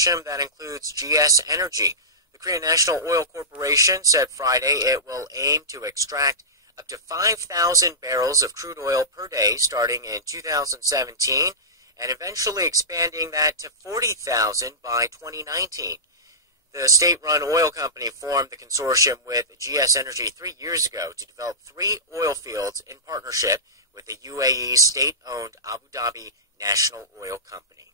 consortium that includes GS Energy. The Korean National Oil Corporation said Friday it will aim to extract up to 5,000 barrels of crude oil per day starting in 2017 and eventually expanding that to 40,000 by 2019. The state-run oil company formed the consortium with GS Energy 3 years ago to develop 3 oil fields in partnership with the UAE's state-owned Abu Dhabi National Oil Company.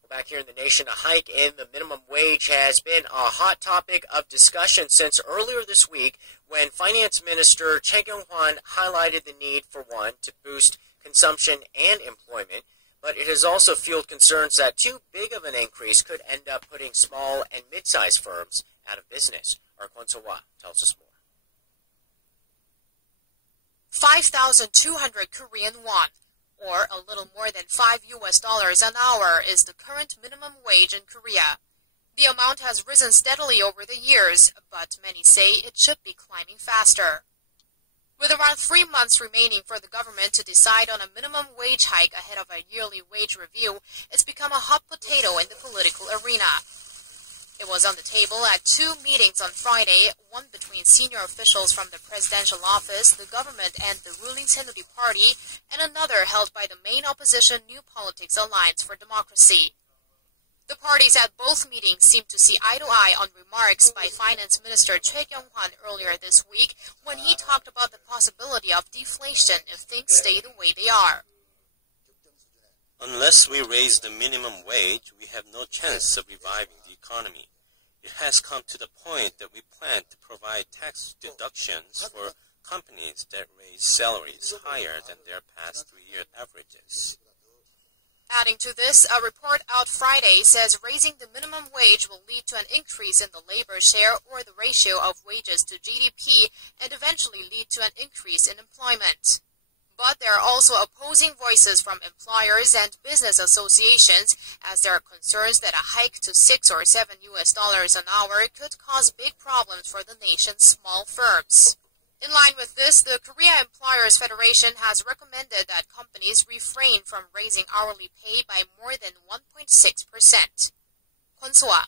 Well, back here in the nation, a hike in the minimum wage has been a hot topic of discussion since earlier this week when Finance Minister Choi Kyung-hwan highlighted the need for one to boost consumption and employment, but it has also fueled concerns that too big of an increase could end up putting small and mid-sized firms out of business. Our Kwon So-hwa tells us more. 5,200 Korean won, or a little more than $5 an hour, is the current minimum wage in Korea. The amount has risen steadily over the years, but many say it should be climbing faster. With around 3 months remaining for the government to decide on a minimum wage hike ahead of a yearly wage review, it's become a hot potato in the political arena. It was on the table at 2 meetings on Friday, one between senior officials from the presidential office, the government, and the ruling Saenuri Party, and another held by the main opposition New Politics Alliance for Democracy. The parties at both meetings seemed to see eye to eye on remarks by Finance Minister Choi Kyung-hwan earlier this week when he talked about the possibility of deflation if things stay the way they are. Unless we raise the minimum wage, we have no chance of reviving the economy. It has come to the point that we plan to provide tax deductions for companies that raise salaries higher than their past 3-year averages. Adding to this, a report out Friday says raising the minimum wage will lead to an increase in the labor share or the ratio of wages to GDP and eventually lead to an increase in employment. But there are also opposing voices from employers and business associations as there are concerns that a hike to $6 or $7 an hour could cause big problems for the nation's small firms. In line with this, the Korea Employers Federation has recommended that companies refrain from raising hourly pay by more than 1.6%. Kwon So-hwa,